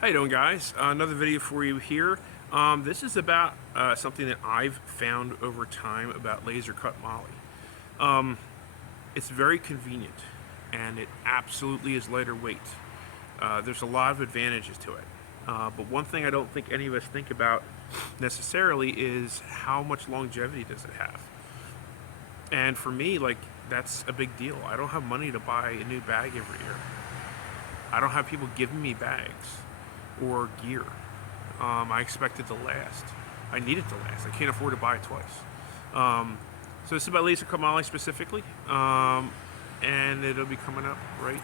How you doing, guys? Another video for you here. This is about something that I've found over time about laser cut Molle. It's very convenient, and it absolutely is lighter weight. There's a lot of advantages to it. But one thing I don't think any of us think about necessarily is how much longevity does it have. And for me, like, that's a big deal. I don't have money to buy a new bag every year. I don't have people giving me bags or gear. I expect it to last. I need it to last. I can't afford to buy it twice. So this is about laser cut Molle specifically, and it'll be coming up right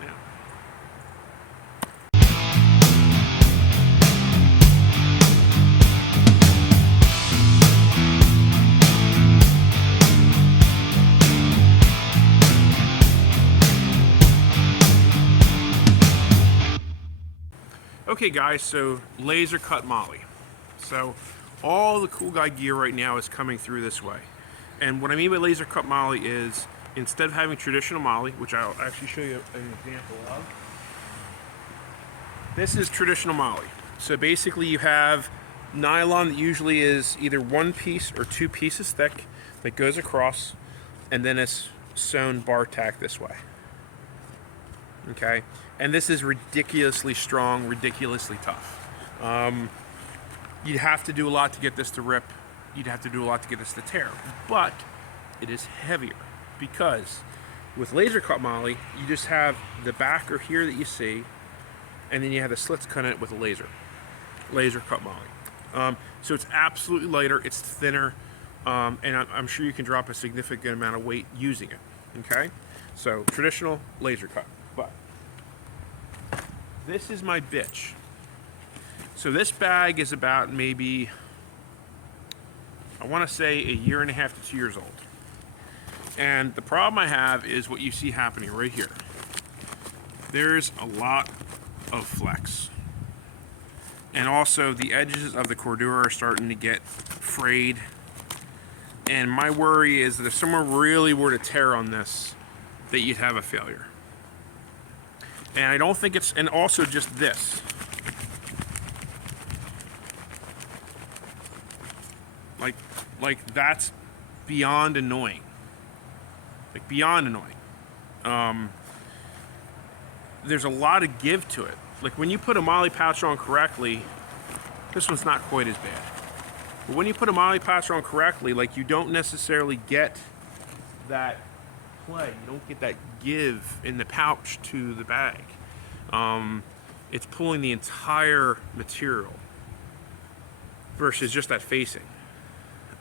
now. Okay guys, so laser cut Molle. So all the cool guy gear right now is coming through this way. And what I mean by laser cut Molle is, instead of having traditional Molle, which I'll actually show you an example of, this is traditional Molle. So basically you have nylon that usually is either one piece or two pieces thick that goes across, and then it's sewn bar tack this way. Okay, and this is ridiculously strong, ridiculously tough. You'd have to do a lot to get this to rip. You'd have to do a lot to get this to tear, but it is heavier because with laser cut Molle, you just have the backer here that you see, and then you have the slits cut in it with a laser cut Molle. So it's absolutely lighter, it's thinner, and I'm sure you can drop a significant amount of weight using it. Okay, so traditional laser cut. But this is my bitch. So this bag is about maybe, I want to say, a year and a half to 2 years old. And the problem I have is what you see happening right here. There's a lot of flex. And also the edges of the cordura are starting to get frayed. And my worry is that if someone really were to tear on this, that you'd have a failure. And I don't think it's, and also just this. Like that's beyond annoying. Like beyond annoying. There's a lot of give to it. Like when you put a Molle pouch on correctly, this one's not quite as bad. But when you put a Molle pouch on correctly, like you don't necessarily get that play. You don't get that give in the pouch to the bag. It's pulling the entire material versus just that facing.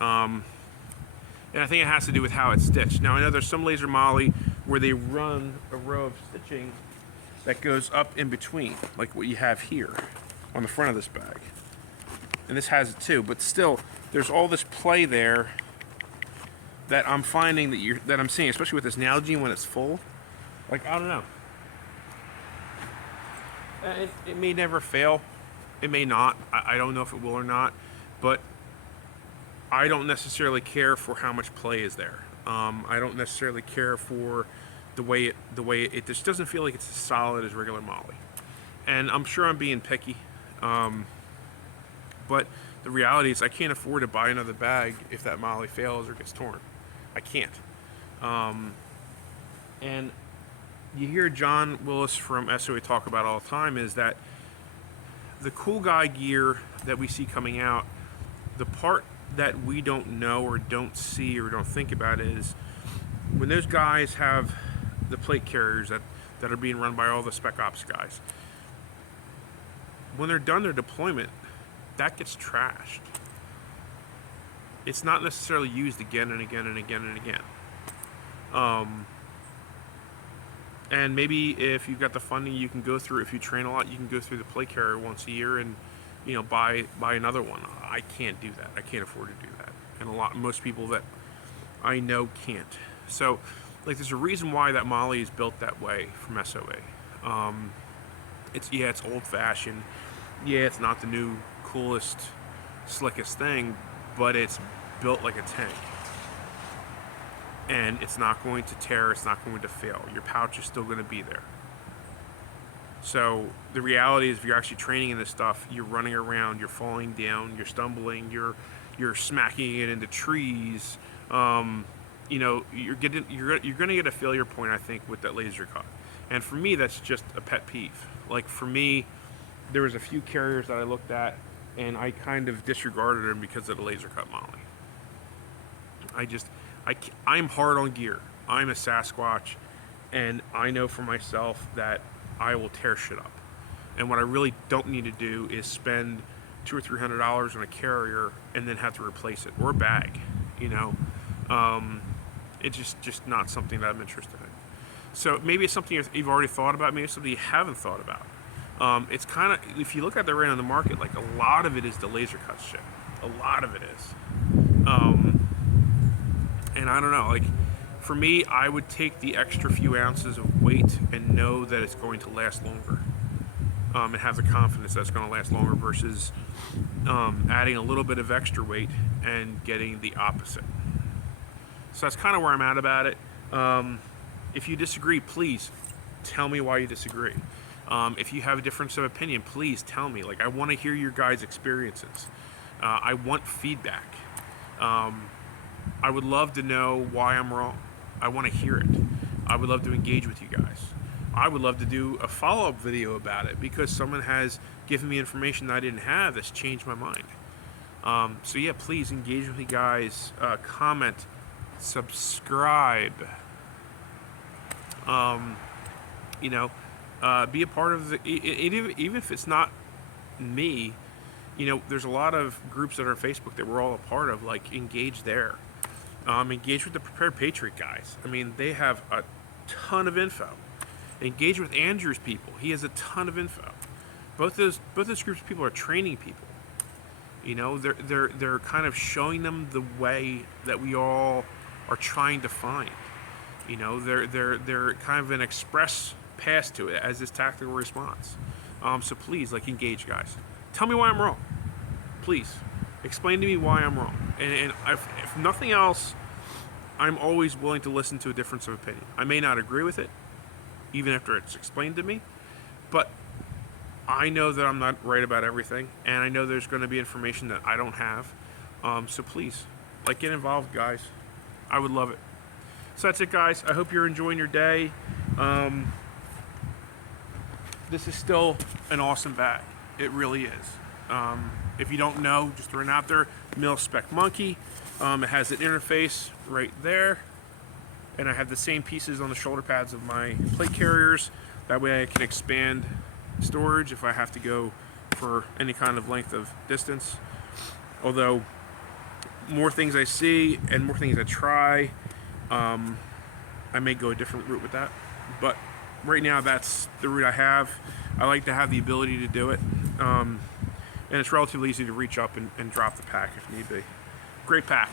And I think it has to do with how it's stitched. Now I know there's some laser Molle where they run a row of stitching that goes up in between, like what you have here on the front of this bag. And this has it too, but still, there's all this play there that I'm finding that I'm seeing, especially with this Nalgene when it's full. Like, I don't know. It may never fail. It may not. I don't know if it will or not. But I don't necessarily care for how much play is there. I don't necessarily care for the way it just doesn't feel like it's as solid as regular Molle. And I'm sure I'm being picky. But the reality is I can't afford to buy another bag if that Molle fails or gets torn. I can't. And you hear John Willis from SOA talk about all the time is that the cool guy gear that we see coming out, the part that we don't know or don't see or don't think about is when those guys have the plate carriers that are being run by all the spec ops guys, when they're done their deployment, that gets trashed. It's not necessarily used again and again and again and again. And maybe if you've got the funding, you can go through, if you train a lot, you can go through the plate carrier once a year and, you know, buy another one. I can't do that. I can't afford to do that. And most people that I know can't. So, like, there's a reason why that Molle is built that way from SOA. It's old-fashioned. Yeah, it's not the new, coolest, slickest thing, but it's built like a tank. And it's not going to tear, it's not going to fail. Your pouch is still going to be there. So the reality is, if you're actually training in this stuff, you're running around, you're falling down, you're stumbling, you're smacking it into trees. You know, you're going to get a failure point, I think, with that laser cut. And for me, that's just a pet peeve. Like for me, there was a few carriers that I looked at, and I kind of disregarded them because of the laser cut Molle. I'm hard on gear. I'm a Sasquatch, and I know for myself that I will tear shit up. And what I really don't need to do is spend $200 or $300 on a carrier and then have to replace it, or a bag. You know, it's just not something that I'm interested in. So maybe it's something you've already thought about. Maybe it's something you haven't thought about. It's kind of, if you look at the rate on the market, like a lot of it is the laser cut shit. A lot of it is. And I don't know, like for me, I would take the extra few ounces of weight and know that it's going to last longer. And have the confidence that it's going to last longer versus adding a little bit of extra weight and getting the opposite. So that's kind of where I'm at about it. If you disagree, please tell me why you disagree. If you have a difference of opinion, please tell me. Like, I want to hear your guys' experiences. I want feedback. I would love to know why I'm wrong. I want to hear it. I would love to engage with you guys. I would love to do a follow-up video about it because someone has given me information that I didn't have that's changed my mind. So yeah, please engage with me guys. Comment, subscribe. You know, be a part of the, even if it's not me, you know, there's a lot of groups that are on Facebook that we're all a part of. Like, engage there. Engage with the Prepared Patriot guys. I mean, they have a ton of info. Engage with Andrew's people. He has a ton of info. Both those groups of people are training people. You know, they're kind of showing them the way that we all are trying to find. You know, they're kind of an express pass to it as this tactical response. So please, like, engage, guys. Tell me why I'm wrong. Please explain to me why I'm wrong. And if nothing else, I'm always willing to listen to a difference of opinion. I may not agree with it, even after it's explained to me, but I know that I'm not right about everything, and I know there's going to be information that I don't have. So please, like, get involved, guys. I would love it. So that's it, guys. I hope you're enjoying your day. This is still an awesome bag. It really is. If you don't know, just throwing it out there, Mil-Spec Monkey. It has an interface right there. And I have the same pieces on the shoulder pads of my plate carriers. That way I can expand storage if I have to go for any kind of length of distance. Although, more things I see and more things I try, I may go a different route with that. But right now, that's the route I have. I like to have the ability to do it. And it's relatively easy to reach up and drop the pack if need be. Great pack.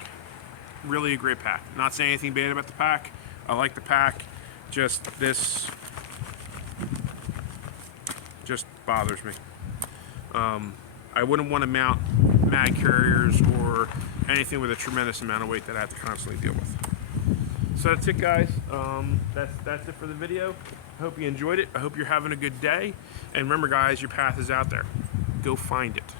Really a great pack. Not saying anything bad about the pack. I like the pack. Just this just bothers me. I wouldn't want to mount mag carriers or anything with a tremendous amount of weight that I have to constantly deal with. So that's it, guys. That's it for the video. I hope you enjoyed it. I hope you're having a good day. And remember, guys, your path is out there. Go find it.